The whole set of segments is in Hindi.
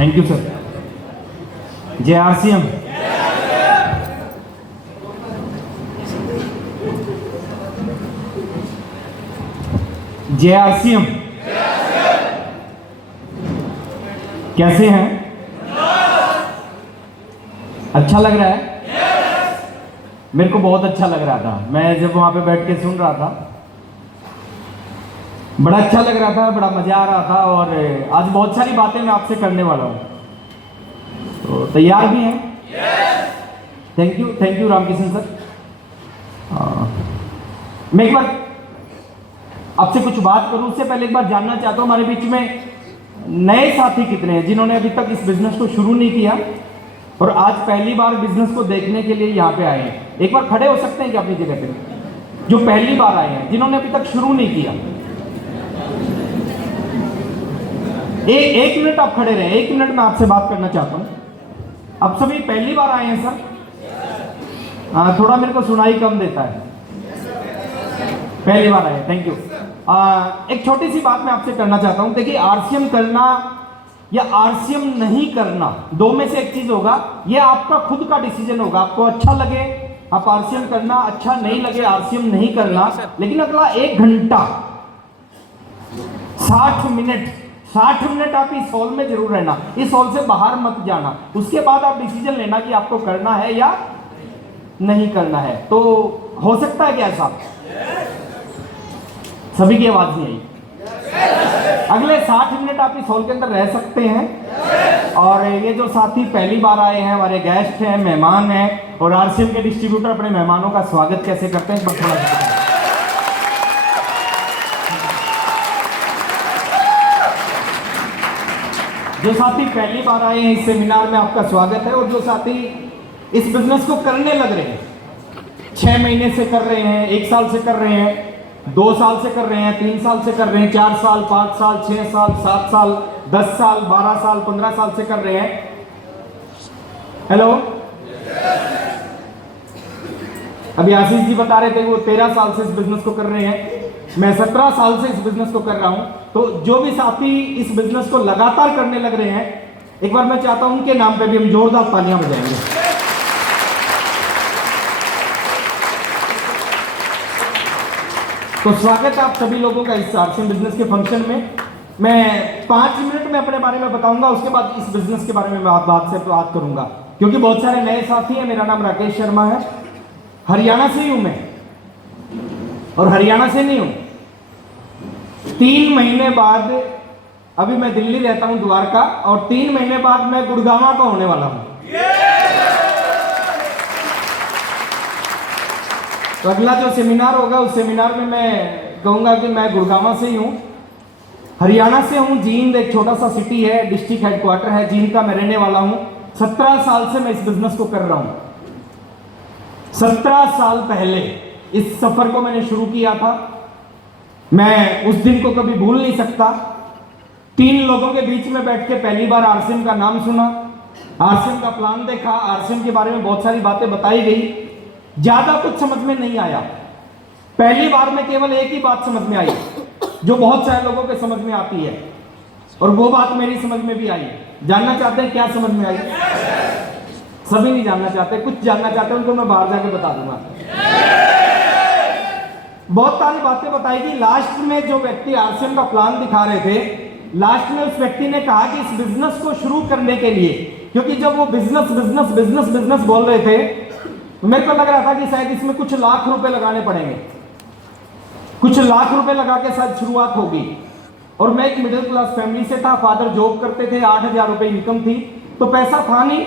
Thank you sir. जय आरसीएम। जय आरसीएम। कैसे हैं? अच्छा लग रहा है? मेरे को बहुत अच्छा लग रहा था। मैं जब वहां पे बैठ के सुन रहा था, बड़ा अच्छा लग रहा था, बड़ा मजा आ रहा था। और आज बहुत सारी बातें मैं आपसे करने वाला हूं, तो तैयार भी हैं? Thank you Ramkishan sir. मैं एक बार आपसे कुछ बात करूं उससे पहले एक बार जानना चाहता हूं, हमारे बीच में नए साथी कितने हैं जिन्होंने अभी तक इस बिजनेस को शुरू नहीं किया और आज पहली बार बिजनेस को देखने के लिए यहाँ पे आए हैं? एक बार खड़े हो सकते हैं क्या अपनी जगह पे, जो पहली बार आए हैं, जिन्होंने अभी तक शुरू नहीं किया? एक मिनट आप खड़े रहे, 1 मिनट में आपसे बात करना चाहता हूं। आप सभी पहली बार आए हैं सर? थोड़ा मेरे को सुनाई कम देता है। पहली बार आए, थैंक यू। एक छोटी सी बात मैं आपसे करना चाहता हूं। देखिए, आरसीएम करना या आरसीएम नहीं करना, दो में से एक चीज होगा। ये आपका खुद का डिसीजन होगा। आपको अच्छा लगे आप आरसीएम करना, अच्छा नहीं लगे आरसीएम नहीं करना। लेकिन अगला 1 घंटा 60 मिनट आप इस हॉल में जरूर रहना, इस हॉल से बाहर मत जाना। उसके बाद आप डिसीजन लेना कि आपको करना है या नहीं करना है। तो हो सकता है क्या ऐसा? सभी की आवाज नहीं आई। अगले 60 मिनट आप इस हॉल के अंदर रह सकते हैं। और ये जो साथी पहली बार आए हैं, हमारे गेस्ट हैं, मेहमान हैं, और आरसीएम के डिस्ट्रीब्यूटर अपने मेहमानों का स्वागत कैसे करते हैं, बस थोड़ा जो साथी पहली बार आए हैं इस सेमिनार में आपका स्वागत है। और जो साथी इस बिजनेस को करने लग रहे हैं, 6 महीने से कर रहे हैं, 1 साल से कर रहे हैं, 2 साल से कर रहे हैं, 3 साल से कर रहे हैं, 4 साल, 5 साल, 6 साल, 7 साल, 10 साल, 12 साल, 15 साल से कर रहे हैं। हेलो, अभी आशीष जी बता रहे थे वो 13 साल से इस बिजनेस को कर रहे हैं। मैं 17 साल से इस बिजनेस को कर रहा हूं। तो जो भी साथी इस बिजनेस को लगातार करने लग रहे हैं, एक बार मैं चाहता हूं उनके नाम पे भी हम जोरदार तालियां बजाएंगे। तो स्वागत है आप सभी लोगों का इस आरसीएम बिजनेस के फंक्शन में। मैं 5 मिनट में अपने बारे में बताऊंगा, उसके बाद इस बिजनेस के बारे में मैं बात बात करूंगा, क्योंकि बहुत सारे नए साथी हैं। मेरा नाम राकेश शर्मा है, हरियाणा से ही हूं मैं, और हरियाणा से नहीं हूं। 3 महीने बाद, अभी मैं दिल्ली रहता हूं द्वारका, और 3 महीने बाद मैं गुड़गांव का होने वाला हूं। तो अगला जो सेमिनार होगा उस सेमिनार में मैं कहूंगा कि मैं गुड़गांव से ही हूं, हरियाणा से हूं। जींद एक छोटा सा सिटी है, डिस्ट्रिक्ट हेडक्वार्टर है जींद का, मैं रहने वाला हूं। 17 साल से मैं इस बिजनेस को कर रहा हूं। 17 साल पहले इस सफर को मैंने शुरू किया था। मैं उस दिन को कभी भूल नहीं सकता। 3 लोगों के बीच में बैठ के पहली बार आरसीएम का नाम सुना, आरसीएम का प्लान देखा, आरसीएम के बारे में बहुत सारी बातें बताई गई। ज्यादा कुछ समझ में नहीं आया। पहली बार में केवल एक ही बात समझ में आई, जो बहुत सारे लोगों के समझ में आती है, और वो बात मेरी समझ में भी आई। जानना चाहते हैं क्या समझ में आई? सभी नहीं जानना चाहते, कुछ जानना चाहते हैं, उनको मैं बाहर जाके बता दूंगा। बहुत सारी बातें बताई गई। लास्ट में जो व्यक्ति आरसीएम का प्लान दिखा रहे थे, लास्ट में उस व्यक्ति ने कहा कि इस बिजनेस को शुरू करने के लिए, क्योंकि जब वो बिजनेस बोल रहे थे, तो मेरे को लग रहा था कि शायद इसमें कुछ लाख रुपए लगाने पड़ेंगे, कुछ लाख रुपए लगा के शायद शुरुआत होगी। और मैं एक मिडिल क्लास फैमिली से था, फादर जॉब करते थे, 8,000 रुपए इनकम थी, तो पैसा था नहीं।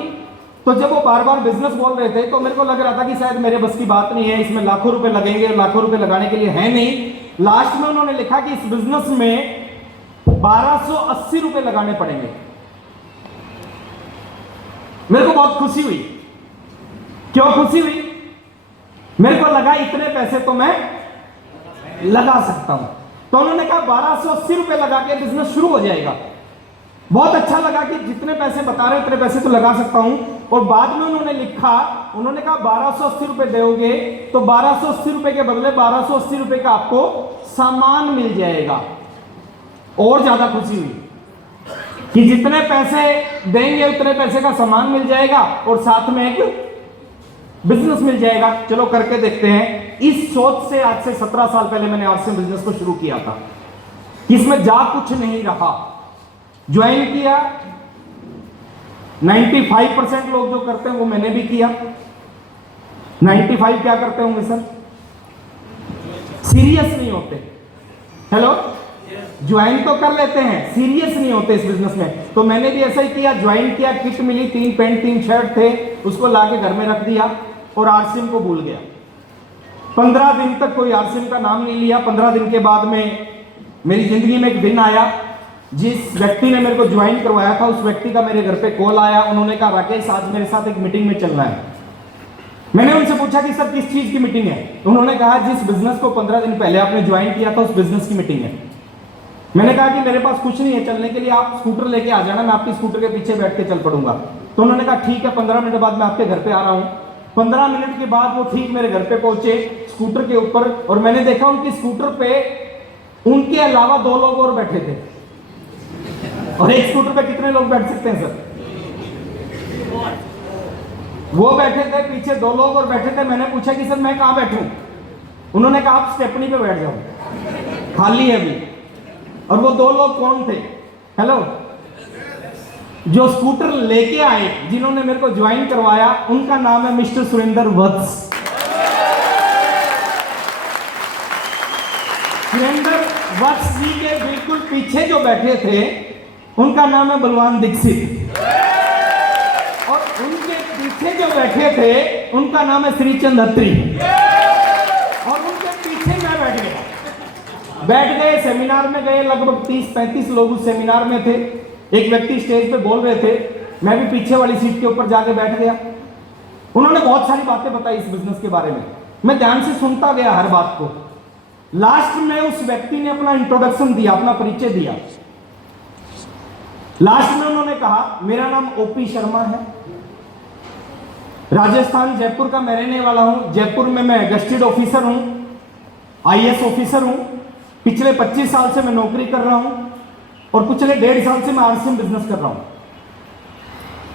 तो जब वो बार बार बिजनेस बोल रहे थे, तो मेरे को लग रहा था कि शायद मेरे बस की बात नहीं है, इसमें लाखों रुपए लगेंगे, लाखों रुपए लगाने के लिए है नहीं। लास्ट में उन्होंने लिखा कि इस बिजनेस में 1280 रुपए लगाने पड़ेंगे। मेरे को बहुत खुशी हुई। क्यों खुशी हुई? मेरे को लगा इतने पैसे तो मैं लगा सकता हूं। तो उन्होंने कहा 1280 रुपए लगा के बिजनेस शुरू हो जाएगा। बहुत अच्छा लगा कि जितने पैसे बता रहे उतने पैसे तो लगा सकता हूं। और बाद में उन्होंने लिखा, उन्होंने कहा 1280 रुपए दोगे तो 1280 रुपए के बदले 1280 रुपए का आपको सामान मिल जाएगा। और ज्यादा खुशी हुई। कि जितने पैसे देंगे उतने पैसे का सामान मिल जाएगा और साथ में एक बिजनेस मिल जाएगा। चलो करके देखते हैं। इस सोच से आज से 17 साल पहले मैंने आरसीएम बिजनेस को शुरू किया था। इसमें जा कुछ नहीं रहा, ज्वाइन किया। 95% लोग जो करते हैं वो मैंने भी किया। 95 क्या करते होंगे सर? सीरियस नहीं होते। हेलो, ज्वाइन तो कर लेते हैं, सीरियस नहीं होते इस बिजनेस में। तो मैंने भी ऐसा ही किया, ज्वाइन किया, किट मिली, 3 पैंट 3 शर्ट थे, उसको लाके घर में रख दिया और आरसीएम को भूल गया। 15 दिन तक कोई आरसीएम का नाम नहीं लिया। 15 दिन के बाद में मेरी जिंदगी में एक दिन आया, जिस व्यक्ति ने मेरे को ज्वाइन करवाया था उस व्यक्ति का मेरे घर पे कॉल आया। उन्होंने कहा राकेश आज मेरे साथ एक मीटिंग में चलना है। मैंने उनसे पूछा कि सर किस चीज की मीटिंग है? उन्होंने कहा जिस बिजनेस को 15 दिन पहले आपने ज्वाइन किया था उस बिजनेस की मीटिंग है। मैंने कहा कि मेरे पास कुछ नहीं है चलने के लिए, आप स्कूटर लेके आ जाना, मैं आपकी स्कूटर के पीछे बैठ के चल पड़ूंगा। तो उन्होंने कहा ठीक है, 15 मिनट बाद मैं आपके घर पे आ रहा हूँ। 15 मिनट के बाद वो ठीक मेरे घर पे पहुंचे स्कूटर के ऊपर, और मैंने देखा उनकी स्कूटर पे उनके अलावा 2 लोग और बैठे थे। और एक स्कूटर पे कितने लोग बैठ सकते हैं सर? वो बैठे थे, पीछे 2 लोग और बैठे थे। मैंने पूछा कि सर मैं कहां बैठूं? उन्होंने कहा आप स्टेपनी पे बैठ जाओ, खाली है अभी। और वो 2 लोग कौन थे? हेलो, जो स्कूटर लेके आए, जिन्होंने मेरे को ज्वाइन करवाया, उनका नाम है मिस्टर सुरेंद्र वत्स। सुरेंद्र वत्स जी के बिल्कुल पीछे जो बैठे थे उनका नाम है बलवान दीक्षित, और उनके पीछे जो बैठे थे उनका नाम है श्रीचंद अत्री, और उनके पीछे मैं बैठ गए। सेमिनार में गए, लगभग 30-35 लोग उस सेमिनार में थे। एक व्यक्ति स्टेज पे बोल रहे थे, मैं भी पीछे वाली सीट के ऊपर जाके बैठ गया। उन्होंने बहुत सारी बातें बताई इस बिजनेस के बारे में, मैं ध्यान से सुनता गया हर बात को। लास्ट में उस व्यक्ति ने अपना इंट्रोडक्शन दिया, अपना परिचय दिया। लास्ट में उन्होंने कहा मेरा नाम ओपी शर्मा है, राजस्थान जयपुर का मैं रहने वाला हूं। जयपुर में मैं गस्टेड ऑफिसर हूं, आईएएस ऑफिसर हूं। पिछले 25 साल से मैं नौकरी कर रहा हूं और पिछले 1.5 साल से मैं आरसीएम बिजनेस कर रहा हूं।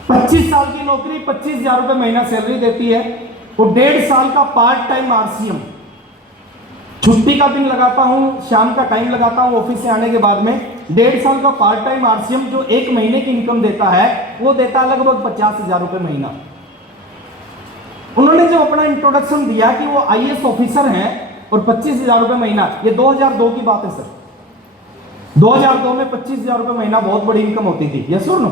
25 साल की नौकरी, 25,000 रुपए महीना सैलरी देती है, और 1.5 साल का पार्ट टाइम आरसीएम। छुट्टी का दिन लगाता हूं, शाम का टाइम लगाता हूं ऑफिस से आने के बाद में। 1.5 साल का पार्ट टाइम आरसीएम जो 1 महीने की इनकम देता है, वो देता है लगभग 50,000 रुपए महीना। उन्होंने जो अपना इंट्रोडक्शन दिया कि वो आईएएस ऑफिसर हैं और 25,000 रुपए महीना, ये 2002 की बात है सर। 2002 में 25,000 रुपए महीना बहुत बड़ी इनकम होती थी, यस और नो?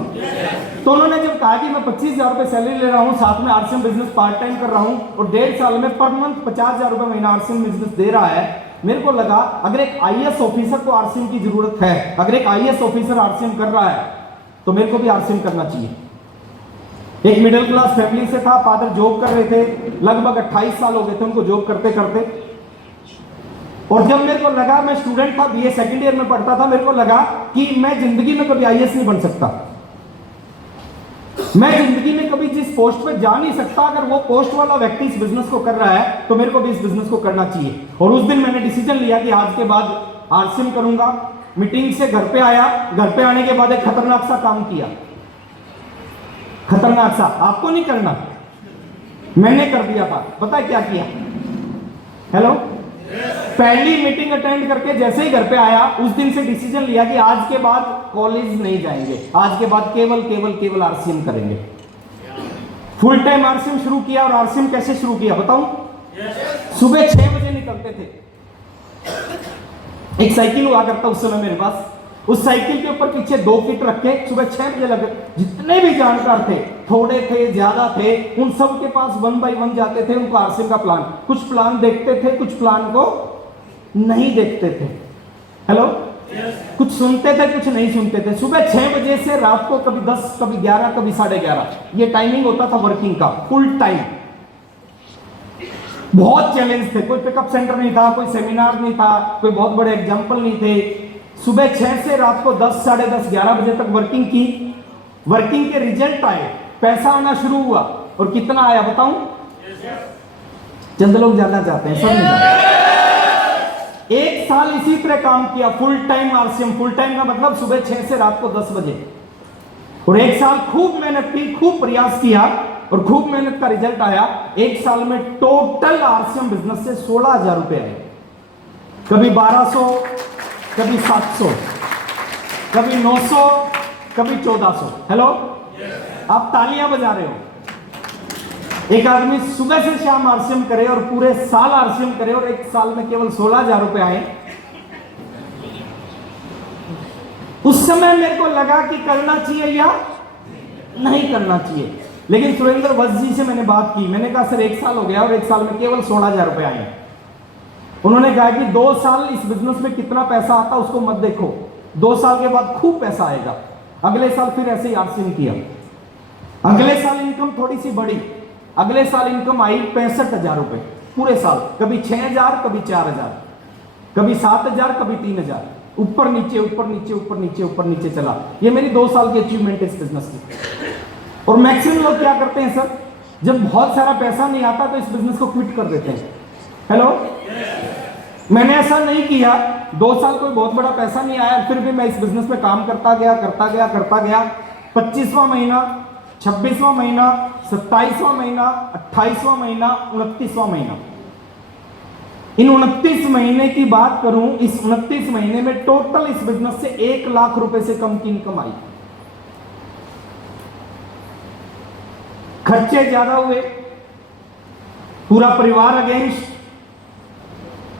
तो उन्होंने जब कहा कि मैं 25,000 रुपए सैलरी ले रहा हूं, साथ में आरसीएम बिजनेस पार्ट टाइम कर रहा हूं, और 1.5 साल में पर मंथ 50,000 रुपए महीना आरसीएम बिजनेस दे रहा है, मेरे को लगा अगर एक आईएएस ऑफिसर को आरसीएम की जरूरत है, अगर एक आईएएस ऑफिसर आरसीएम कर रहा है, तो मेरे को भी आरसीएम करना चाहिए। एक मिडिल क्लास फैमिली से था, फादर जॉब कर रहे थे, लगभग 28 साल हो गए थे उनको जॉब करते करते। और जब मेरे को लगा, मैं स्टूडेंट था, बीए सेकंड ईयर में पढ़ता था, मेरे को लगा कि मैं जिंदगी में कभी आईएएस नहीं बन सकता, मैं जिंदगी में कभी जिस पोस्ट पे जा नहीं सकता, अगर वो पोस्ट वाला व्यक्ति इस बिजनेस को कर रहा है तो मेरे को भी इस बिजनेस को करना चाहिए। और उस दिन मैंने डिसीजन लिया कि आज के बाद आरसीएम करूंगा। मीटिंग से घर पे आया, घर पे आने के बाद एक खतरनाक सा काम किया, खतरनाक सा, आपको नहीं करना, मैंने कर दिया था। पता है क्या किया? हेलो, पहली मीटिंग अटेंड करके जैसे ही घर पे आया, उस दिन से डिसीजन लिया कि आज के बाद कॉलेज नहीं जाएंगे, आज के बाद केवल आरसीएम करेंगे। फुल टाइम आरसीएम शुरू किया। और आरसीएम कैसे शुरू किया बताऊं? सुबह 6 बजे निकलते थे। एक साइकिल हुआ करता उस समय मेरे पास, उस साइकिल के ऊपर पीछे 2 किट रखे, सुबह 6 बजे लगे। जितने भी जानकार थे, थोड़े थे ज्यादा थे, उन सब के पास 1 बाय 1 जाते थे, उनको आरसीएम का प्लान, कुछ प्लान देखते थे, कुछ प्लान को नहीं देखते थे। हेलो, कुछ सुनते थे, कुछ नहीं सुनते थे। सुबह 6 बजे से रात को कभी 10, कभी 11, कभी 11:30, ये टाइमिंग होता था वर्किंग का, फुल टाइम। बहुत चैलेंज थे, कोई पिकअप सेंटर नहीं था, कोई सेमिनार नहीं था, कोई बहुत बड़े एग्जाम्पल नहीं थे। सुबह 6 से रात को 10, 10:30, 11 बजे तक वर्किंग की। वर्किंग के रिजल्ट आए, पैसा आना शुरू हुआ। और कितना आया बताऊं? चंद लोग जानना चाहते हैं, सब नहीं जानते। 1 साल इसी तरह काम किया, full time RCM. Full time का मतलब सुबह 6 से रात को 10 बजे, और एक साल खूब मेहनत की, खूब प्रयास किया और खूब मेहनत का रिजल्ट आया। एक साल में टोटल आरसीएम बिजनेस से 16,000 रुपए आए, कभी 1200, कभी 700, कभी 900, कभी 1400। हेलो, आप तालियां बजा रहे हो। एक आदमी सुबह से शाम आरसीएम करे और पूरे साल आरसीएम करे और एक साल में केवल 16,000 रुपए आए। उस समय मेरे को लगा कि करना चाहिए या नहीं करना चाहिए, लेकिन सुरेंद्र वत्स जी से मैंने बात की। मैंने कहा सर एक साल हो गया और एक साल में केवल 16,000 रुपए आए। उन्होंने कहा कि 2 साल इस बिजनेस में कितना पैसा आता उसको मत देखो, 2 साल के बाद खूब पैसा आएगा। अगले साल फिर ऐसे ही आरसीएम किया, अगले साल इनकम थोड़ी सी बढ़ी, अगले साल इनकम आई 65,000 रुपए पूरे साल, कभी 6,000, कभी 4,000, कभी 7,000, कभी 3,000, ऊपर नीचे ऊपर नीचे ऊपर नीचे ऊपर नीचे चला। ये मेरी 2 साल की अचीवमेंट है इस बिजनेस की। और मैक्सिमम लोग क्या करते हैं सर, जब बहुत सारा पैसा नहीं आता तो इस बिजनेस को क्विट कर देते हैं। हेलो, मैंने ऐसा नहीं किया। 2 साल कोई बहुत बड़ा पैसा नहीं आया, फिर भी मैं इस बिजनेस में काम करता गया करता गया करता गया। 25वां महीना, 26वां महीना, 27वां महीना, 28वां महीना, 29वां महीना, इन 29 महीने की बात करूं, इस 29 महीने में टोटल इस बिजनेस से 1 लाख रुपए से कम की इनकम आई। खर्चे ज्यादा हुए, पूरा परिवार अगेंस्ट,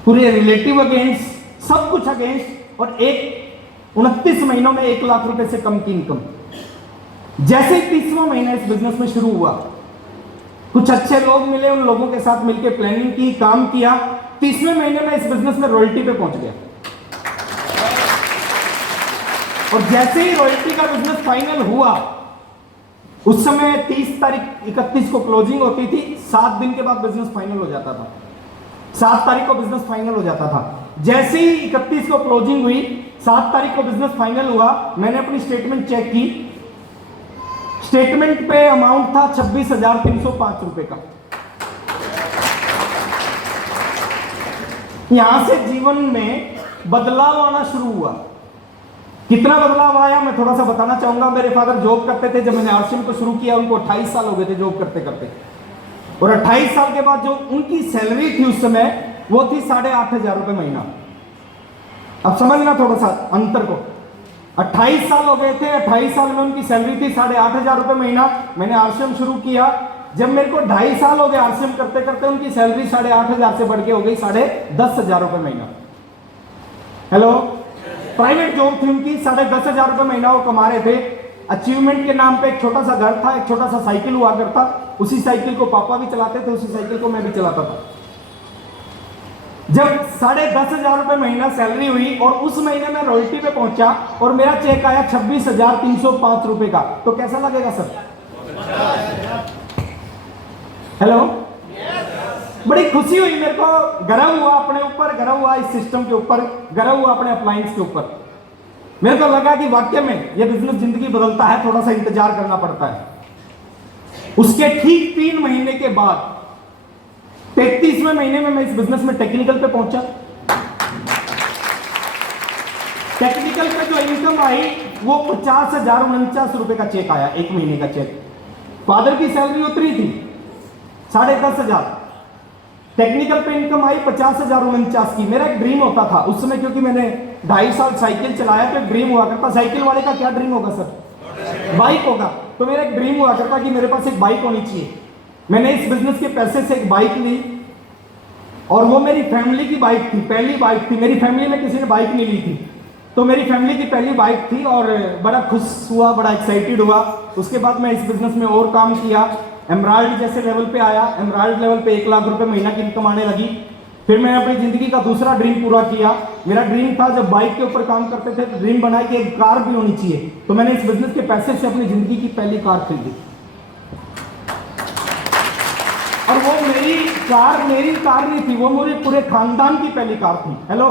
पूरे रिलेटिव अगेंस्ट, सब कुछ अगेंस्ट, और 29 महीनों में 1 लाख रुपए से कम की इनकम। जैसे ही 30वां महीना इस बिजनेस में शुरू हुआ, कुछ अच्छे लोग मिले, उन लोगों के साथ मिलकर प्लानिंग की, काम किया। 30वें महीने में इस बिजनेस में रॉयल्टी पे पहुंच गया। और जैसे ही रॉयल्टी का बिजनेस फाइनल हुआ, उस समय 30 तारीख 31 को क्लोजिंग होती थी, 7 दिन के बाद बिजनेस फाइनल हो जाता था। 7 तारीख को बिजनेस फाइनल हो जाता था। जैसे ही 31 को क्लोजिंग हुई, 7 तारीख को बिजनेस फाइनल हुआ, मैंने अपनी स्टेटमेंट चेक की। स्टेटमेंट पे अमाउंट था 26,305 रुपए का। यहां से जीवन में बदलाव आना शुरू हुआ। कितना बदलाव आया मैं थोड़ा सा बताना चाहूंगा। मेरे फादर जॉब करते थे, जब मैंने आरसीएम को शुरू किया उनको 28 साल हो गए थे जॉब करते करते, और 28 साल के बाद जो उनकी सैलरी थी उस समय, वो थी 8,500 रुपए महीना। अब समझना थोड़ा सा अंतर को। 28 साल हो गए थे, 28 साल में उनकी सैलरी थी 8,500 रुपए महीना। मैंने आरसीएम शुरू किया, जब मेरे को 2.5 साल हो गए आरसीएम करते करते, उनकी सैलरी 8,500 से बढ़ के हो गई 10,500 रुपए महीना। हेलो, प्राइवेट जॉब थी उनकी, 10,500 रुपए महीना वो कमा रहे थे। अचीवमेंट के नाम पे एक छोटा सा घर था, एक छोटा सा साइकिल हुआ करता, उसी साइकिल को पापा भी चलाते थे, उसी साइकिल को मैं भी चलाता था। जब 10,500 रुपए महीना सैलरी हुई और उस महीने में रॉयल्टी पे पहुंचा और मेरा चेक आया 26,305 रुपए का, तो कैसा लगेगा सर? हेलो, बड़ी खुशी हुई, मेरे को गर्व हुआ अपने ऊपर, गर्व हुआ इस सिस्टम के ऊपर, गर्व हुआ अपने अप्लायंस के ऊपर। मेरे को लगा कि वाकई में ये बिजनेस जिंदगी बदलता है, थोड़ा सा इंतजार करना पड़ता है। उसके ठीक 3 महीने के बाद 33वें महीने में मैं इस बिजनेस में टेक्निकल पे पहुंचा। टेक्निकल पे जो इनकम आई वो 50,049 रुपए का चेक आया, 1 महीने का चेक। फादर की सैलरी उतरी थी 10,500, टेक्निकल पे इनकम आई 50,049 की। मेरा एक ड्रीम होता था उस समय, क्योंकि मैंने 2.5 साल साइकिल चलाया, तो एक ड्रीम हुआ करता। साइकिल वाले का क्या ड्रीम होगा सर? बाइक होगा। तो मेरा एक ड्रीम हुआ करता कि मेरे पास एक बाइक होनी चाहिए। मैंने इस बिजनेस के पैसे से एक बाइक ली, और वो मेरी फैमिली की बाइक थी, पहली बाइक थी। मेरी फैमिली में किसी ने बाइक नहीं ली थी, तो मेरी फैमिली की पहली बाइक थी, और बड़ा खुश हुआ, बड़ा एक्साइटेड हुआ। उसके बाद मैं इस बिजनेस में और काम किया, एमराल्ड जैसे लेवल पे आया। एमराल्ड लेवल पे 1 लाख रुपए महीना की इनकम आने लगी। फिर मैंने अपनी जिंदगी का दूसरा ड्रीम पूरा किया। मेरा ड्रीम था, जब बाइक के ऊपर काम करते थे तो ड्रीम बनाया कि एक कार भी होनी चाहिए, तो मैंने इस बिजनेस के पैसे से अपनी जिंदगी की पहली कार खरीदी। और वो मेरी कार नहीं थी, वो मेरे पूरे खानदान की पहली कार थी। हेलो,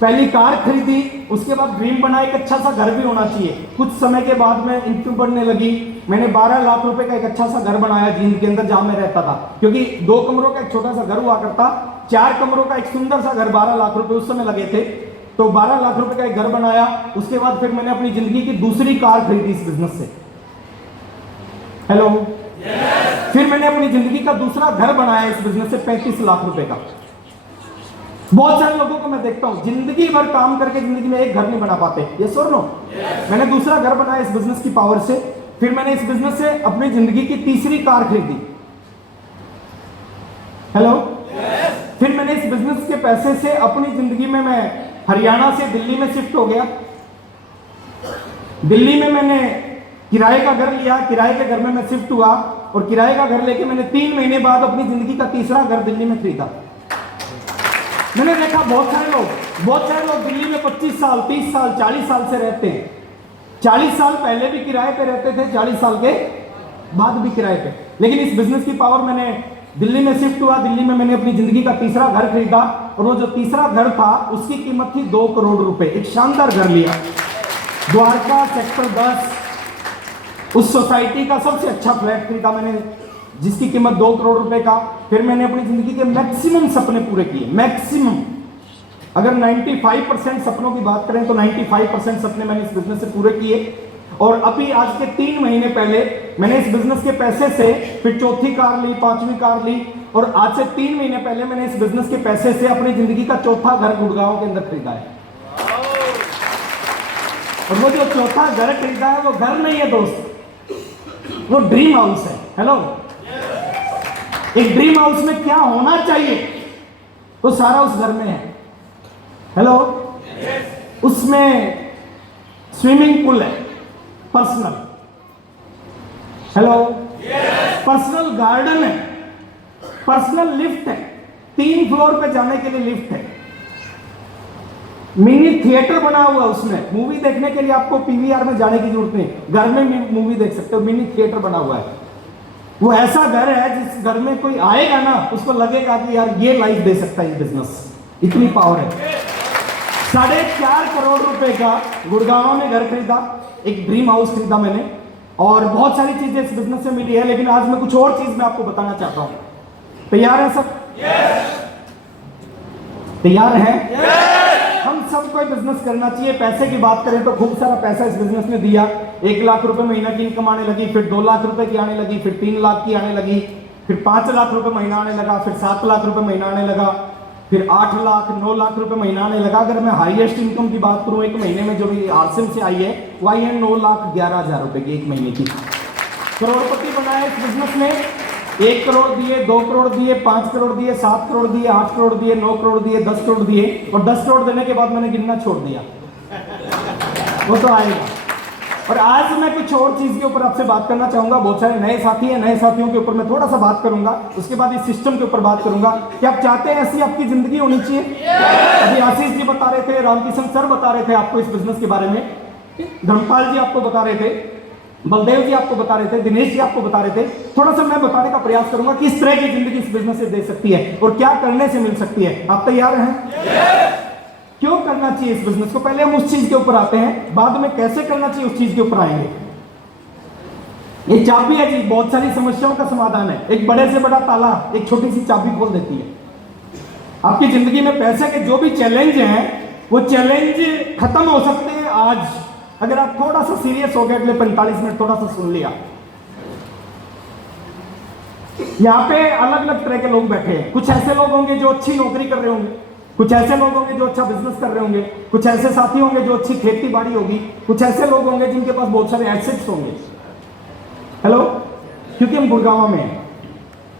पहली कार खरीदी। उसके बाद ड्रीम बना एक अच्छा सा घर भी होना चाहिए। कुछ समय के बाद में इनकम बढ़ने लगी। मैंने 12 लाख रुपए का एक अच्छा सा घर बनाया जींद के अंदर, जहां मैं रहता था, क्योंकि 2 कमरों का एक छोटा सा घर हुआ करता। 4 कमरों का एक सुंदर सा घर, 12 लाख रुपए उस समय लगे थे। तो 12 लाख रुपए का एक घर बनाया। उसके बाद फिर मैंने अपनी जिंदगी की दूसरी कार खरीदी इस बिजनेस से। हेलो, फिर मैंने अपनी जिंदगी का दूसरा घर बनाया इस बिजनेस से 35 लाख रुपए का। बहुत सारे लोगों को मैं देखता हूं जिंदगी भर काम करके जिंदगी में एक घर नहीं बना पाते। ये सर नो, मैंने दूसरा घर बनाया इस बिजनेस की पावर से। फिर मैंने इस बिजनेस से अपनी जिंदगी की तीसरी कार खरीदी। हेलो, फिर मैंने इस बिजनेस के पैसे से अपनी जिंदगी में मैं हरियाणा से दिल्ली में शिफ्ट हो गया। दिल्ली में मैंने किराए का घर लिया, किराए के घर में मैं शिफ्ट हुआ और किराए का घर लेके मैंने 3 महीने बाद अपनी जिंदगी का तीसरा घर दिल्ली में खरीदा। मैंने देखा बहुत सारे लोग दिल्ली में 25 साल, 30 साल, 40 साल से रहते हैं। 40 साल पहले भी किराए पे रहते थे, 40 साल के बाद भी किराए पे। लेकिन इस बिजनेस की पावर, मैंने दिल्ली में शिफ्ट हुआ, दिल्ली में मैंने अपनी जिंदगी का तीसरा घर खरीदा और वो जो तीसरा घर था उसकी कीमत थी 2 करोड़ रुपए। एक शानदार घर लिया, द्वारका सेक्टर 10, उस सोसाइटी का सबसे अच्छा फ्लैट खरीदा मैंने जिसकी कीमत 2 करोड़ रुपए का। फिर मैंने अपनी जिंदगी के मैक्सिमम सपने पूरे किए, मैक्सिमम। अगर 95% सपनों की बात करें तो 95% सपने मैंने इस बिजनेस से पूरे किए। और अभी आज के 3 महीने पहले मैंने इस बिजनेस के पैसे से फिर चौथी कार ली, 5वीं कार ली और आज से 3 महीने पहले मैंने इस बिजनेस के पैसे से अपनी जिंदगी का चौथा घर गुड़गांव के अंदर खरीदा है। और वो जो चौथा घर खरीदा है वो घर नहीं है दोस्त, वो ड्रीम हाउस है। हेलो, एक ड्रीम हाउस में क्या होना चाहिए तो सारा उस घर में है। हेलो, उसमें स्विमिंग पूल है पर्सनल। हेलो, पर्सनल गार्डन है, पर्सनल लिफ्ट है, 3 फ्लोर पे जाने के लिए लिफ्ट है, मिनी थिएटर बना हुआ उसमें। मूवी देखने के लिए आपको पीवीआर में जाने की जरूरत नहीं, घर में मूवी देख सकते हो। मिनी थिएटर बना हुआ है। वो ऐसा घर है जिस घर में कोई आएगा ना उसको लगेगा कि यार ये लाइफ दे सकता है ये बिजनेस, इतनी पावर है। 4.5 करोड़ रुपए का गुड़गांव में घर खरीदा, एक ड्रीम हाउस खरीदा मैंने और बहुत सारी चीजें इस बिजनेस से मिली है। लेकिन आज मैं कुछ और चीज मैं आपको बताना चाहता हूं। तैयार है सब? तैयार है? हम सबको बिजनेस करना चाहिए। पैसे की बात करें तो खूब सारा पैसा इस बिजनेस में दिया। 1 लाख रुपए महीना की इनकम आने लगी, फिर 2 लाख रुपए की आने लगी, फिर 3 लाख की आने लगी, फिर 5 लाख रुपए महीना आने लगा, फिर 7 लाख रुपए महीना आने लगा, फिर 8 लाख 9 लाख रुपए महीना आने लगा। अगर मैं हाईएस्ट इनकम की बात करूं एक महीने में जो भी आरसीएम से आई है वो आई है 9,11,000 रुपए की एक महीने की। करोड़पति बनाया इस बिजनेस में। 1 करोड़ दिए, 2 करोड़ दिए, 5 करोड़ दिए, 7 करोड़ दिए, 8 करोड़ दिए, 9 करोड़ दिए, 10 करोड़ दिए और 10 करोड़ देने के बाद मैंने गिनना छोड़ दिया, वो तो आएगा। और आज मैं कुछ और चीज के ऊपर आपसे बात करना चाहूंगा। बहुत सारे नए साथी हैं, नए साथियों के ऊपर मैं थोड़ा सा बात करूंगा, उसके बाद इस सिस्टम के ऊपर बात करूंगा कि आप चाहते हैं ऐसी आपकी जिंदगी होनी चाहिए। अभी आशीष जी बता रहे थे, रामकिशन सर बता रहे थे आपको इस बिजनेस के बारे में, धर्मपाल जी आपको बता रहे थे, बलदेव जी आपको बता रहे थे, दिनेश जी आपको बता रहे थे। थोड़ा सा मैं बताने का प्रयास करूंगा कि किस तरह की जिंदगी इस बिजनेस से दे सकती है और क्या करने से मिल सकती है। आप तैयार हैं? क्यों करना चाहिए इस बिजनेस को? पहले हम उस चीज के ऊपर आते हैं, बाद में कैसे करना चाहिए उस चीज के ऊपर आएंगे। ये चाबी है जी, बहुत सारी समस्याओं का समाधान है। एक बड़े से बड़ा ताला एक छोटी सी चाबी खोल देती है। आपकी जिंदगी में पैसे के जो भी चैलेंज हैं वो चैलेंज खत्म हो सकते हैं आज, अगर आप थोड़ा सा सीरियस हो गए। अगले 45 मिनट थोड़ा सा सुन लिया। यहाँ पे अलग अलग तरह के लोग बैठे हैं। कुछ ऐसे लोग होंगे जो अच्छी नौकरी कर रहे होंगे, कुछ ऐसे लोग होंगे जो अच्छा बिजनेस कर रहे होंगे, कुछ ऐसे साथी होंगे जो अच्छी खेती बाड़ी होगी, कुछ ऐसे लोग होंगे जिनके पास बहुत सारे एसेट्स होंगे। हेलो, क्योंकि हम गुड़गांव में हैं,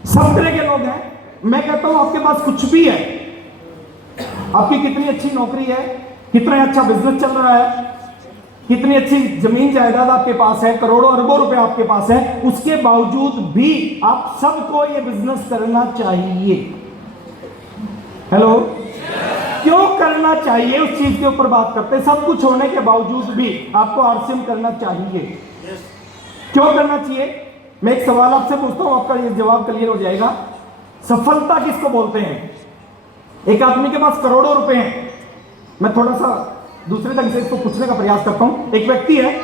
सब तरह के लोग हैं। मैं कहता हूं आपके पास कुछ भी है, आपकी कितनी अच्छी नौकरी है, कितना अच्छा बिजनेस चल रहा है, कितनी अच्छी जमीन जायदाद आपके पास है, करोड़ों अरबों रुपए आपके पास है, उसके बावजूद भी आप सबको ये बिजनेस करना चाहिए। हेलो, क्यों करना चाहिए उस चीज के ऊपर बात करते हैं। सब कुछ होने के बावजूद भी आपको आरसीएम करना चाहिए। क्यों करना चाहिए? मैं एक सवाल आपसे पूछता हूं, आपका ये जवाब क्लियर हो जाएगा। सफलता किसको बोलते हैं? एक आदमी के पास करोड़ों रुपए हैं। मैं थोड़ा सा दूसरे ढंग से इसको पूछने का प्रयास करता हूं। एक व्यक्ति है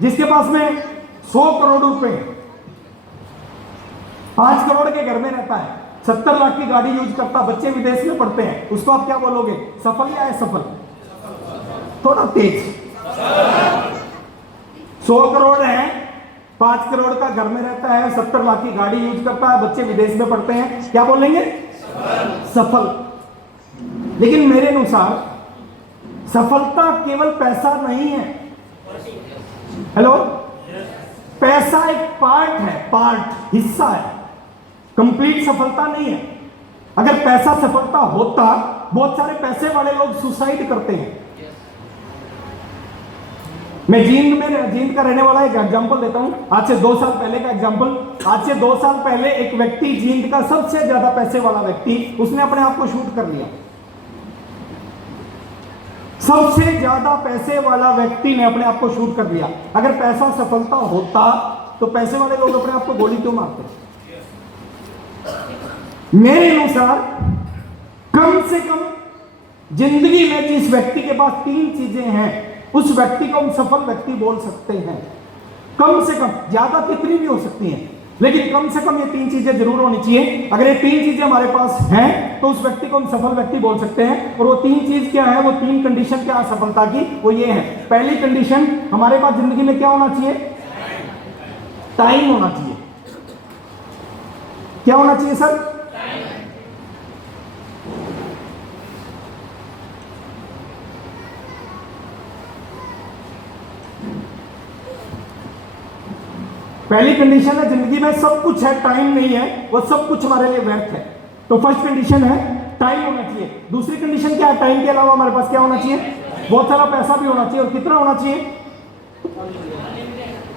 जिसके पास में 100 करोड़ रुपए हैं, 5 करोड़ के घर में रहता है, 70 लाख की गाड़ी यूज करता, बच्चे विदेश में पढ़ते हैं, उसको आप क्या बोलोगे? सफल या असफल? थोड़ा तेज। 100 करोड़ है, 5 करोड़ का घर में रहता है, 70 लाख की गाड़ी यूज करता है, बच्चे विदेश में पढ़ते हैं, क्या बोलेंगे? सफल। लेकिन मेरे अनुसार सफलता केवल पैसा नहीं है। हेलो, पैसा एक पार्ट है, पार्ट, हिस्सा है, कंप्लीट सफलता नहीं है। अगर पैसा सफलता होता, बहुत सारे पैसे वाले लोग सुसाइड करते हैं। मैं जींद का रहने वाला एक एग्जांपल देता हूं, आज से 2 साल पहले का एग्जांपल। आज से 2 साल पहले एक व्यक्ति, जींद का सबसे ज्यादा पैसे वाला व्यक्ति, उसने अपने आप को शूट कर लिया। सबसे ज्यादा पैसे वाला व्यक्ति ने अपने आप को शूट कर लिया। अगर पैसा सफलता होता तो पैसे वाले लोग अपने आप को गोली क्यों मारते? मेरे अनुसार कम से कम जिंदगी में जिस व्यक्ति के पास 3 चीजें हैं, उस व्यक्ति को हम सफल व्यक्ति बोल सकते हैं। कम से कम, ज्यादा कितनी भी हो सकती हैं, लेकिन कम से कम ये 3 चीजें जरूर होनी चाहिए। अगर ये 3 चीजें हमारे पास हैं तो उस व्यक्ति को हम सफल व्यक्ति बोल सकते हैं। और वो 3 चीज क्या है, वो 3 कंडीशन क्या है सफलता की, वो ये है। पहली कंडीशन, हमारे पास जिंदगी में क्या होना चाहिए? टाइम होना चाहिए। क्या होना चाहिए सर? पहली कंडीशन है, जिंदगी में सब कुछ है, टाइम नहीं है, वो सब कुछ हमारे लिए व्यर्थ है। तो फर्स्ट कंडीशन है टाइम होना चाहिए। दूसरी कंडीशन क्या है? टाइम के अलावा हमारे पास क्या होना चाहिए? बहुत सारा पैसा भी होना चाहिए। और कितना होना चाहिए?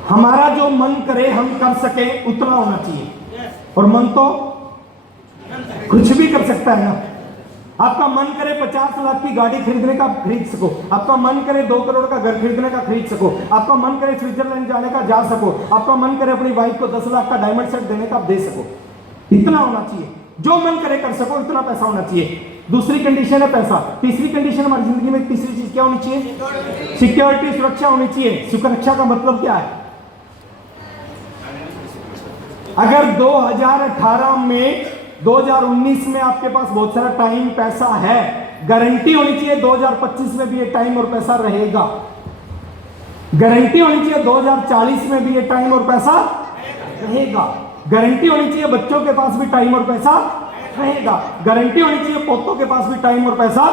हमारा जो मन करे हम कर सके उतना होना चाहिए। और मन तो कुछ भी कर सकता है ना। आपका मन करे 50 लाख की गाड़ी खरीदने का, आप खरीद सको। आपका मन करे 2 करोड़ का घर खरीदने का, खरीद सको। आपका मन करे स्विट्जरलैंड जाने का, जा सको। आपका मन करे अपनी वाइफ को 10 लाख का डायमंड सेट देने का, आप दे सको। इतना होना चाहिए, जो मन करे कर सको, इतना पैसा होना चाहिए। दूसरी कंडीशन है पैसा। तीसरी कंडीशन हमारी जिंदगी में तीसरी चीज क्या होनी चाहिए? सिक्योरिटी, सुरक्षा होनी चाहिए। सुरक्षा का मतलब क्या है? अगर 2018 में 2019 में आपके पास बहुत सारा टाइम पैसा है, गारंटी होनी चाहिए 2025 में भी ये टाइम और पैसा रहेगा। गारंटी होनी चाहिए 2040 में भी ये टाइम और पैसा रहेगा। गारंटी होनी चाहिए बच्चों के पास भी टाइम और पैसा रहेगा। गारंटी होनी चाहिए पोतों के पास भी टाइम और पैसा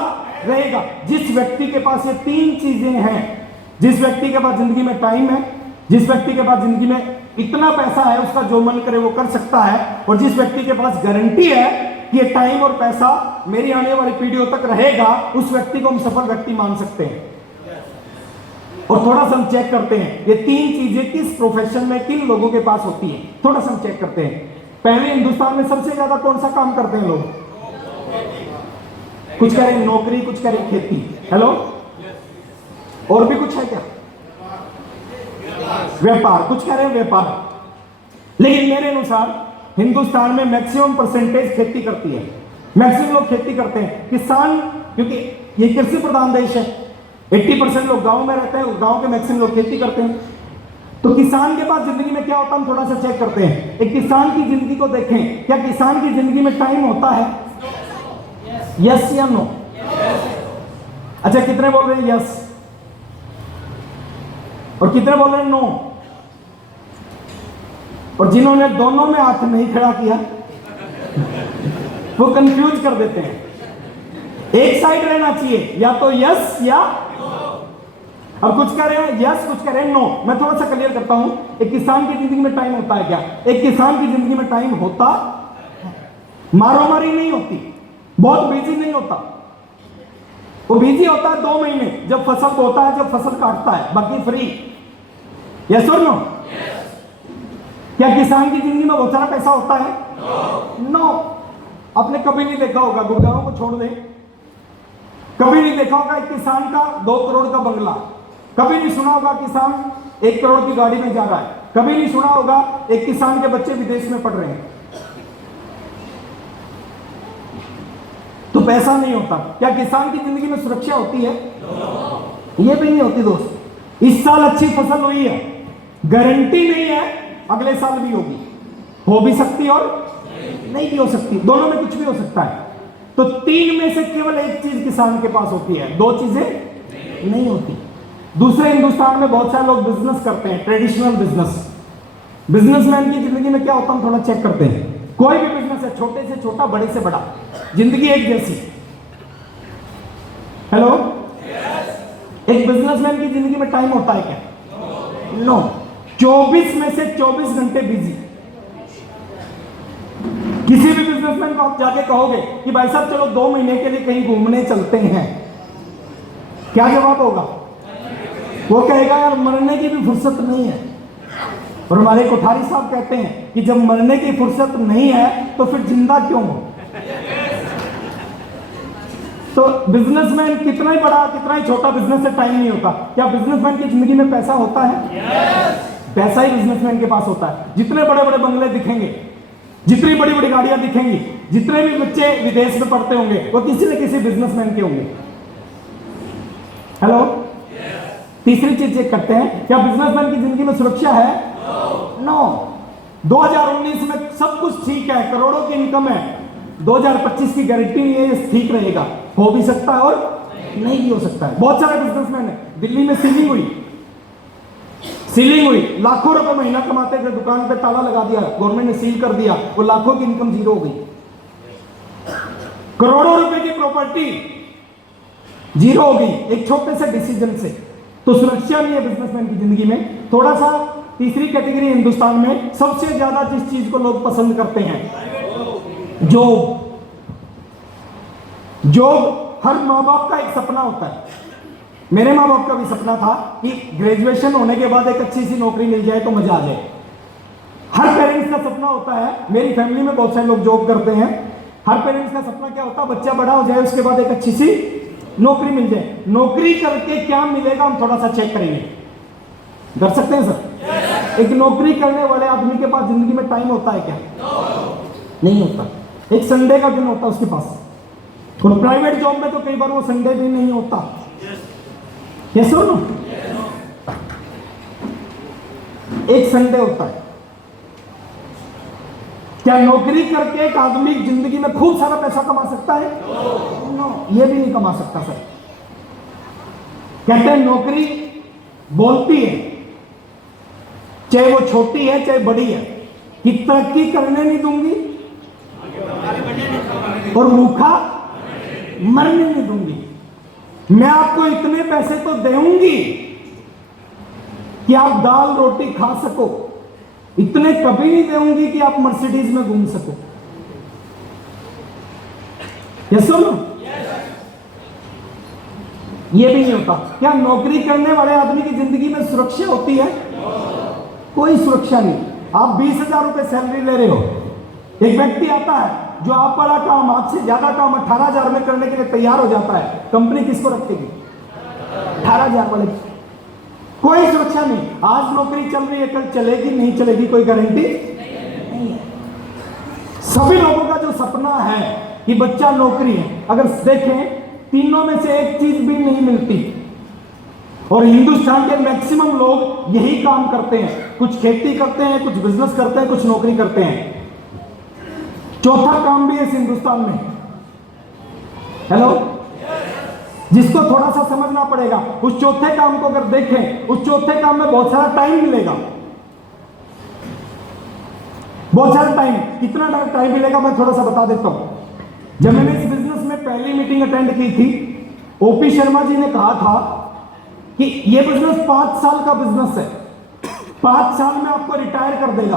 रहेगा। जिस व्यक्ति के पास ये 3 चीजें हैं, जिस व्यक्ति के पास जिंदगी में टाइम है, जिस व्यक्ति के पास जिंदगी में इतना पैसा है, उसका जो मन करे वो कर सकता है, और जिस व्यक्ति के पास गारंटी है कि ये टाइम और पैसा मेरी आने वाली पीढ़ियों तक रहेगा, उस व्यक्ति को हम सफल व्यक्ति मान सकते हैं। और थोड़ा सा हम चेक करते हैं ये 3 चीजें किस प्रोफेशन में किन लोगों के पास होती हैं। थोड़ा सा हम चेक करते हैं। पहले, हिंदुस्तान में सबसे ज्यादा कौन सा काम करते हैं लोग? कुछ करें नौकरी, कुछ करें खेती। हेलो, और भी कुछ है क्या? व्यापार, कुछ कह रहे हैं व्यापार। लेकिन मेरे अनुसार हिंदुस्तान में मैक्सिमम परसेंटेज खेती करती है। मैक्सिमम लोग खेती करते हैं। किसान, क्योंकि ये कृषि प्रधान देश है, 80% लोग गांव में रहते हैं, गांव के मैक्सिमम लोग खेती करते हैं। तो किसान के पास जिंदगी में क्या होता है, हम थोड़ा सा चेक करते हैं। एक किसान की जिंदगी को देखें, क्या किसान की जिंदगी में टाइम होता है? यस या नो? अच्छा, कितने बोल रहे हैं यस और कितने बोल रहे हैं नो? और जिन्होंने दोनों में हाथ नहीं खड़ा किया वो कंफ्यूज कर देते हैं। एक साइड रहना चाहिए, या तो यस या अब कुछ कह रहे हैं यस, कुछ कह रहे हैं नो। मैं थोड़ा सा क्लियर करता हूं। एक किसान की जिंदगी में टाइम होता है क्या? एक किसान की जिंदगी में टाइम होता, मारोमारी नहीं होती, बहुत बिजी नहीं होता। वो बिजी होता है 2 महीने, जब फसल बोता है, जब फसल काटता है, बाकी फ्री। यस और नो? क्या किसान की जिंदगी में बहुत सारा पैसा होता है? नो। आपने कभी नहीं देखा होगा, गुड़गांव को छोड़ दे, कभी नहीं देखा होगा एक किसान का 2 करोड़ का बंगला। कभी नहीं सुना होगा किसान 1 करोड़ की गाड़ी में जा रहा है। कभी नहीं सुना होगा एक किसान के बच्चे विदेश में पढ़ रहे हैं। तो पैसा नहीं होता। क्या किसान की जिंदगी में सुरक्षा होती है? ये भी नहीं होती दोस्त। इस साल अच्छी फसल हुई है, गारंटी नहीं है अगले साल भी होगी। हो भी सकती और नहीं भी हो सकती, दोनों में कुछ भी हो सकता है। तो 3 में से केवल एक चीज किसान के पास होती है, 2 चीजें नहीं होती। दूसरे हिंदुस्तान में बहुत सारे लोग बिजनेस करते हैं, ट्रेडिशनल बिजनेस। बिजनेसमैन की जिंदगी में क्या होता है हम थोड़ा चेक करते हैं। कोई भी बिजनेस है, छोटे से छोटा, बड़े से बड़ा, जिंदगी एक जैसी। हेलो, एक बिजनेसमैन की जिंदगी में टाइम होता है क्या? नो। 24 में से 24 घंटे बिजी। किसी भी बिजनेसमैन को आप जाके कहोगे कि भाई साहब चलो 2 महीने के लिए कहीं घूमने चलते हैं, क्या जवाब होगा? वो कहेगा यार मरने की भी फुर्सत नहीं है। और हमारे कोठारी साहब कहते हैं कि जब मरने की फुर्सत नहीं है तो फिर जिंदा क्यों हो? तो बिजनेसमैन कितना ही बड़ा कितना ही छोटा बिजनेस से टाइम नहीं होता। क्या बिजनेसमैन की जिंदगी में पैसा होता है? पैसा ही बिजनेसमैन के पास होता है। जितने बड़े बड़े बंगले दिखेंगे, जितनी बड़ी बड़ी गाड़ियां दिखेंगी, जितने भी बच्चे विदेश में पढ़ते होंगे वो किसी न किसी बिजनेसमैन के होंगे। हेलो, तीसरी चीज चेक करते हैं, क्या बिजनेसमैन की जिंदगी में सुरक्षा है? नो। 2019 में सब कुछ ठीक है, करोड़ों की इनकम है। 2025 की गारंटी नहीं है ये ठीक रहेगा। हो भी सकता है और नहीं भी हो सकता है। बहुत सारे बिजनेसमैन है, दिल्ली में सीलिंग हुई, लाखों रुपए महीना कमाते थे, दुकान पे ताला लगा दिया, गवर्नमेंट ने सील कर दिया, वो लाखों की इनकम जीरो हो गई। करोड़ों रुपए की प्रॉपर्टी जीरो हो गई एक छोटे से डिसीजन से। तो सुरक्षा नहीं है बिजनेसमैन की जिंदगी में। थोड़ा सा तीसरी कैटेगरी हिंदुस्तान में सबसे ज्यादा जिस चीज को लोग पसंद करते हैं, जॉब हर माँ बाप का एक सपना होता है। मेरे माँ बाप का भी सपना था कि ग्रेजुएशन होने के बाद एक अच्छी सी नौकरी मिल जाए तो मजा आ जाए। हर पेरेंट्स का सपना होता है। मेरी फैमिली में बहुत सारे लोग जॉब करते हैं। हर पेरेंट्स का सपना क्या होता है? बच्चा बड़ा हो जाए, उसके बाद एक अच्छी सी नौकरी मिल जाए। नौकरी करके क्या मिलेगा हम थोड़ा सा चेक करेंगे। कर सकते हैं सर? एक नौकरी करने वाले आदमी के पास जिंदगी में टाइम होता है क्या? नहीं होता। एक संडे का दिन होता है उसके पास। और प्राइवेट जॉब में तो कई बार वो संडे भी नहीं होता। यस और नो? एक संडे होता है। क्या नौकरी करके एक आदमी जिंदगी में खूब सारा पैसा कमा सकता है? नो, ये भी नहीं कमा सकता सर। कहते हैं नौकरी बोलती है, चाहे वो छोटी है चाहे बड़ी है, कि तरक्की करने नहीं दूंगी और भूखा मरने नहीं दूंगी। मैं आपको इतने पैसे तो दूंगी कि आप दाल रोटी खा सको, इतने कभी नहीं दूंगी कि आप मर्सिडीज में घूम सको। यस और नो? ये भी नहीं होता। क्या नौकरी करने वाले आदमी की जिंदगी में सुरक्षा होती है? कोई सुरक्षा नहीं। आप 20,000 रुपए सैलरी ले रहे हो, एक व्यक्ति आता है जो आप वाला काम, आपसे ज्यादा काम 18,000 में करने के लिए तैयार हो जाता है, कंपनी किसको रखेगी? 18,000 वाले। कोई सुरक्षा नहीं। आज नौकरी चल रही है, कल चलेगी नहीं चलेगी कोई गारंटी नहीं है। सभी लोगों का जो सपना है कि बच्चा नौकरी है, अगर देखें तीनों में से एक चीज भी नहीं मिलती। और हिंदुस्तान के मैक्सिमम लोग यही काम करते हैं। कुछ खेती करते हैं, कुछ बिजनेस करते हैं, कुछ नौकरी करते हैं। चौथा काम भी है इस हिंदुस्तान में। हेलो, जिसको थोड़ा सा समझना पड़ेगा। उस चौथे काम को अगर देखें, उस चौथे काम में बहुत सारा टाइम मिलेगा, बहुत सारा टाइम। कितना टाइम मिलेगा मैं थोड़ा सा बता देता हूं। जब मैंने इस बिजनेस में पहली मीटिंग अटेंड की थी, ओपी शर्मा जी ने कहा था कि यह बिजनेस 5 साल का बिजनेस है। 5 साल में आपको रिटायर कर देगा।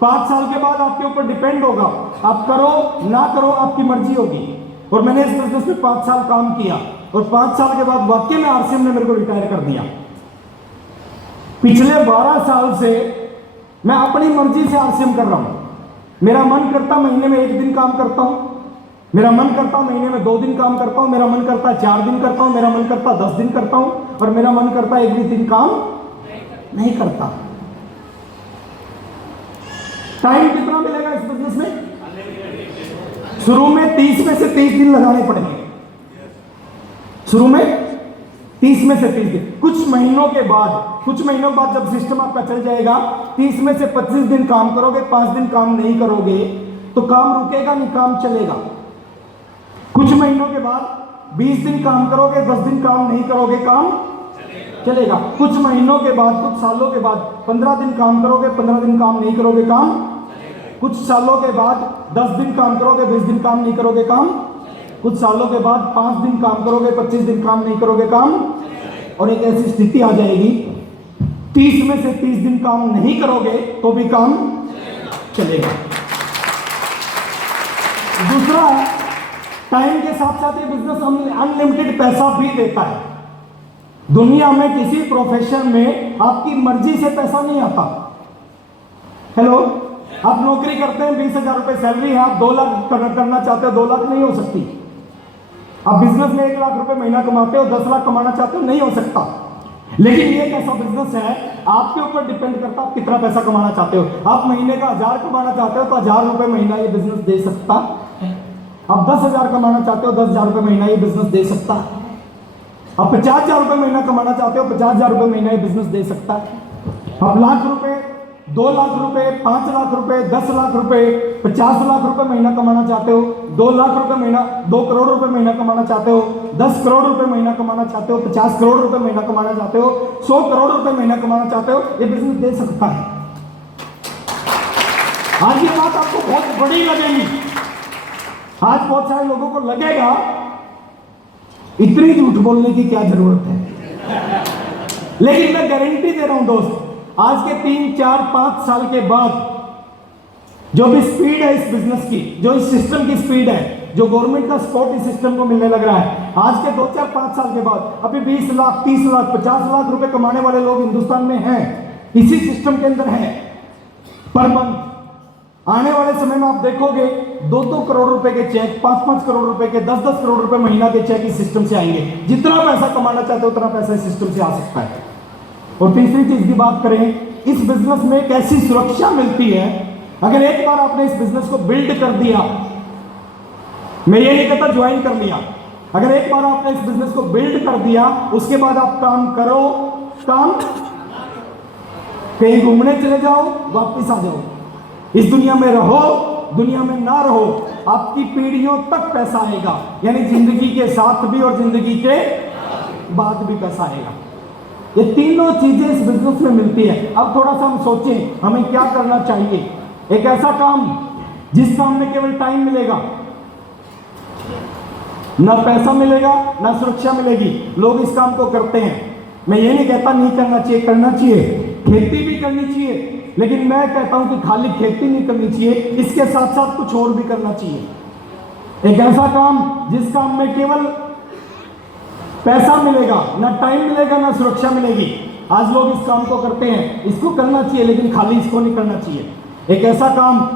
5 साल के बाद आपके ऊपर डिपेंड होगा, आप करो ना करो आपकी मर्जी होगी। और मैंने इस बिजनेस में 5 साल काम किया और 5 साल के बाद वाकई में आरसीएम ने मेरे को रिटायर कर दिया। पिछले 12 साल से मैं अपनी मर्जी से आरसीएम कर रहा हूं। मेरा मन करता महीने में 1 दिन काम करता हूं, मेरा मन करता महीने में 2 दिन काम करता हूं, मेरा मन करता 4 दिन करता हूं, मेरा मन करता 10 दिन करता हूं, और मेरा मन करता 1 भी दिन काम नहीं करता। टाइम कितना मिलेगा इस बिजनेस में? शुरू में 30 में से 30 दिन लगाने पड़ेंगे। शुरू में 30 में से 30 दिन। कुछ महीनों के बाद जब सिस्टम आपका चल जाएगा, 30 में से 25 दिन काम करोगे, 5 दिन काम नहीं करोगे तो काम रुकेगा नहीं, काम चलेगा। कुछ महीनों के बाद 20 दिन काम करोगे, 10 दिन काम नहीं करोगे, काम चलेगा। कुछ महीनों के बाद, कुछ सालों के बाद 15 दिन काम करोगे, 15 दिन काम नहीं करोगे, काम। कुछ सालों के बाद 10 दिन काम करोगे, 20 दिन काम नहीं करोगे, काम। कुछ सालों के बाद 5 दिन काम करोगे, 25 दिन काम नहीं करोगे, काम। और एक ऐसी स्थिति आ जाएगी 30 में से 30 दिन काम नहीं करोगे तो भी काम चलेगा। दूसरा, टाइम के साथ साथ ये बिजनेस अनलिमिटेड पैसा भी देता है। दुनिया में किसी प्रोफेशन में आपकी मर्जी से पैसा नहीं आता। हेलो, आप नौकरी करते हैं, 20,000 रुपए सैलरी है, आप 2 लाख करना चाहते हो, 2 लाख नहीं हो सकती। आप बिजनेस में 1 लाख रुपए महीना कमाते हो, 10 लाख कमाना चाहते हो, नहीं हो सकता। लेकिन ये एक ऐसा बिजनेस है, आपके ऊपर डिपेंड करता है आप कितना पैसा कमाना चाहते हो। आप महीने का 1000 कमाना चाहते हो तो 1000 रुपए महीना ये बिजनेस दे सकता है। आप 10,000 कमाना चाहते हो, 10,000 रुपए महीना ये बिजनेस दे सकता है। आप 50,000 रुपए महीना कमाना चाहते हो, 50,000 रुपए महीना ये बिजनेस दे सकता है। आप लाख रुपए, 2 लाख रुपए, 5 लाख रुपए, 10 लाख रुपए, 50 लाख रुपए महीना कमाना चाहते हो, 2 लाख रुपए महीना, 2 करोड़ रुपए महीना कमाना चाहते हो, 10 करोड़ रुपए महीना कमाना चाहते हो, 50 करोड़ रुपए महीना कमाना चाहते हो, 100 करोड़ रुपए महीना कमाना चाहते हो, ये बिजनेस दे सकता है। आज ये बात आपको बहुत बड़ी लगेगी। आज बहुत सारे लोगों को लगेगा इतनी झूठ बोलने की क्या जरूरत है। लेकिन मैं गारंटी दे रहा हूं दोस्त, आज के 3, 4, 5 साल के बाद जो भी स्पीड है इस बिजनेस की, जो इस सिस्टम की स्पीड है, जो गवर्नमेंट का सपोर्ट इस सिस्टम को मिलने लग रहा है, आज के 2, 4, 5 साल के बाद अभी 20 लाख, 30 लाख, 50 लाख रुपए कमाने वाले लोग हिंदुस्तान में हैं, इसी सिस्टम के अंदर हैं पर मंथ। आने वाले समय में आप देखोगे 2-2 करोड़ रुपए के चेक, 5-5 करोड़ रुपए के, 10-10 करोड़ रुपए महीना के चेक इस सिस्टम से आएंगे। जितना पैसा कमाना चाहते हो उतना पैसा इस सिस्टम से आ सकता है। और तीसरी चीज की बात करें, इस बिजनेस में एक ऐसी सुरक्षा मिलती है, अगर एक बार आपने इस बिजनेस को बिल्ड कर दिया, मैं ये नहीं कहता ज्वाइन कर लिया, अगर एक बार आपने इस बिजनेस को बिल्ड कर दिया, उसके बाद आप काम करो, काम कहीं घूमने चले जाओ, वापस आ जाओ, इस दुनिया में रहो, दुनिया में ना रहो, आपकी पीढ़ियों तक पैसा आएगा। यानी जिंदगी के साथ भी और जिंदगी के बाद भी पैसा आएगा। ये तीनों चीजें इस बिजनेस में मिलती है। अब थोड़ा सा हम सोचें हमें क्या करना चाहिए। एक ऐसा काम जिस काम में केवल टाइम मिलेगा, ना पैसा मिलेगा, ना सुरक्षा मिलेगी, लोग इस काम को करते हैं। मैं ये नहीं कहता नहीं करना चाहिए, करना चाहिए, खेती भी करनी चाहिए, लेकिन मैं कहता हूं कि खाली खेती नहीं करनी चाहिए, इसके साथ साथ कुछ और भी करना चाहिए। एक ऐसा काम जिस काम में केवल पैसा मिलेगा, ना टाइम मिलेगा, ना सुरक्षा मिलेगी। आज लोग इस काम को करते हैं, इसको करना चाहिए, लेकिन खाली इसको नहीं करना चाहिए। एक ऐसा काम